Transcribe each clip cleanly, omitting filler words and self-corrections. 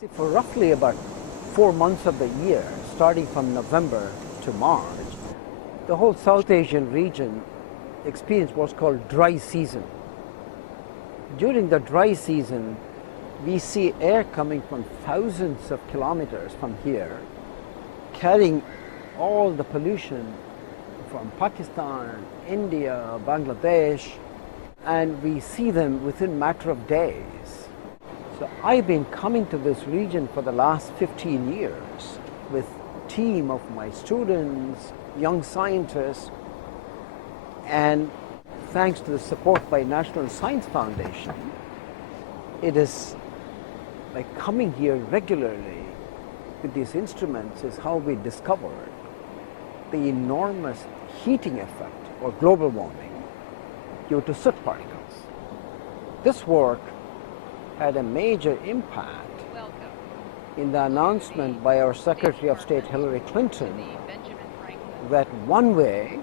See, for roughly about 4 months of the year, starting from November to March, the whole South Asian region experienced what's called dry season. During the dry season, we see air coming from thousands of kilometers from here, carrying all the pollution from Pakistan, India, Bangladesh, and we see them within a matter of days. So I've been coming to this region for the last 15 years with a team of my students, young scientists, and thanks to the support by National Science Foundation, it is by coming here regularly with these instruments is how we discovered the enormous heating effect or global warming due to soot particles. This work had a major impact in the announcement by our Secretary of State Hillary Clinton that one way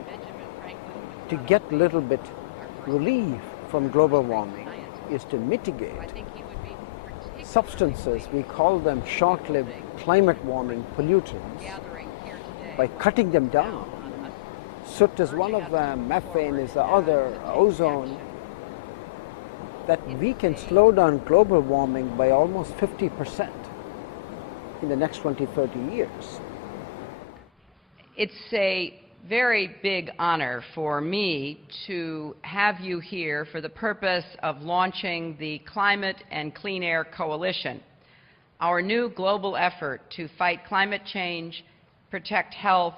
to get a little bit relief from global warming is to mitigate substances, we call them short-lived climate warming pollutants, by cutting them down. Soot is one of them, methane is the other, ozone, that we can slow down global warming by almost 50% in the next 20-30 years. It's a very big honor for me to have you here for the purpose of launching the Climate and Clean Air Coalition, our new global effort to fight climate change, protect health,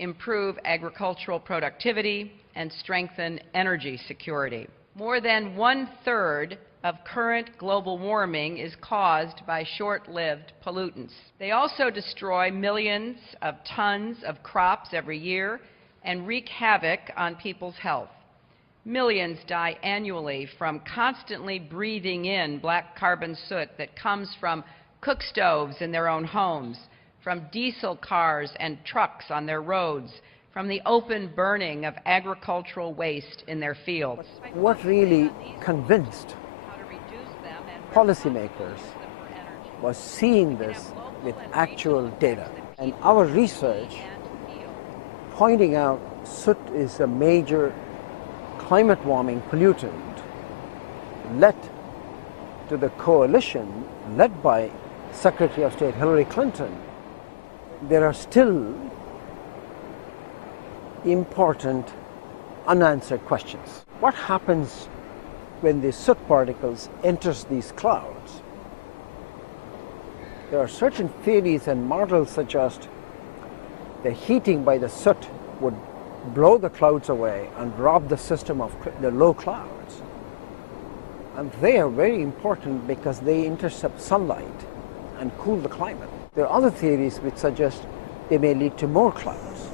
improve agricultural productivity, and strengthen energy security. More than 1/3 of current global warming is caused by short-lived pollutants. They also destroy millions of tons of crops every year and wreak havoc on people's health. Millions die annually from constantly breathing in black carbon soot that comes from cook stoves in their own homes, from diesel cars and trucks on their roads, from the open burning of agricultural waste in their fields. What really convinced policymakers was seeing this with actual data. And our research pointing out soot is a major climate warming pollutant led to the coalition led by Secretary of State Hillary Clinton. There are still important unanswered questions. What happens when the soot particles enters these clouds? There are certain theories and models suggest the heating by the soot would blow the clouds away and rob the system of the low clouds. And they are very important because they intercept sunlight and cool the climate. There are other theories which suggest they may lead to more clouds.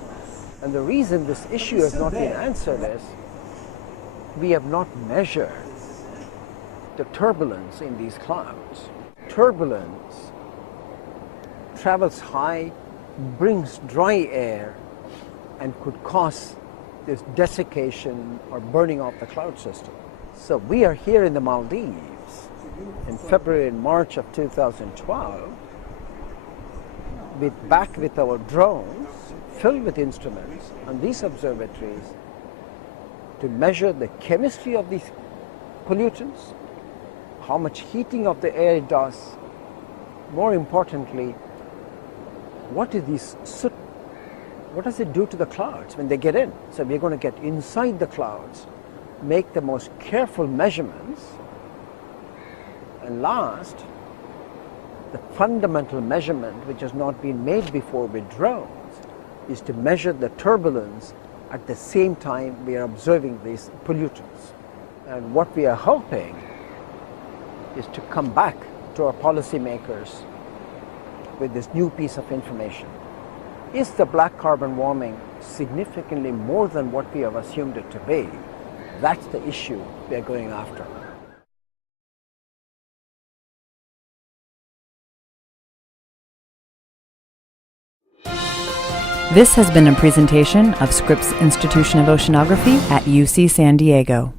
And the reason this issue has not been answered is we have not measured the turbulence in these clouds. Turbulence travels high, brings dry air, and could cause this desiccation or burning of the cloud system. So we are here in the Maldives in February and March of 2012 back with our drones filled with instruments on these observatories to measure the chemistry of these pollutants, how much heating of the air it does. More importantly, what does it do to the clouds when they get in? So we're going to get inside the clouds, make the most careful measurements, and last, the fundamental measurement which has not been made before with drones is to measure the turbulence at the same time we are observing these pollutants. And what we are hoping is to come back to our policymakers with this new piece of information. Is the black carbon warming significantly more than what we have assumed it to be? That's the issue we are going after. This has been a presentation of Scripps Institution of Oceanography at UC San Diego.